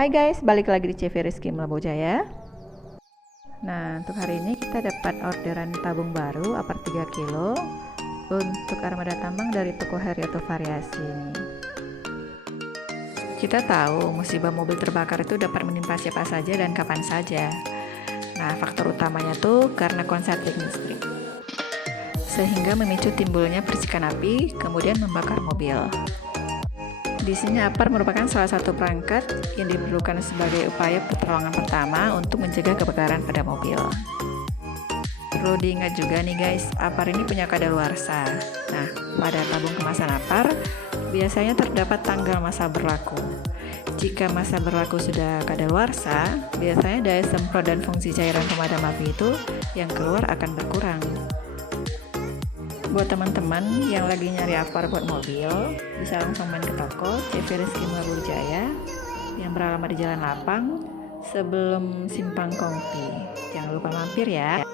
Hai guys, balik lagi di CV Rizky Melabu Jaya. Nah, untuk hari ini kita dapat orderan tabung baru apart 3 kilo untuk armada tambang dari toko Heriato Variasi. Kita tahu musibah mobil terbakar itu dapat menimpa siapa saja dan kapan saja. Nah, faktor utamanya tuh karena konsleting listrik, sehingga memicu timbulnya percikan api, kemudian membakar mobil. Di sini APAR merupakan salah satu perangkat yang diperlukan sebagai upaya pertolongan pertama untuk mencegah kebakaran pada mobil. Perlu diingat juga nih guys, APAR ini punya kadaluarsa. Nah, pada tabung kemasan APAR biasanya terdapat tanggal masa berlaku. Jika masa berlaku sudah kadaluarsa, biasanya daya semprot dan fungsi cairan pemadam api itu yang keluar akan berkurang. Buat teman-teman yang lagi nyari APAR buat mobil, bisa langsung main ke toko CV Rizky Melabu Jaya yang beralamat di Jalan Lapang sebelum Simpang Kongpi. Jangan lupa mampir ya.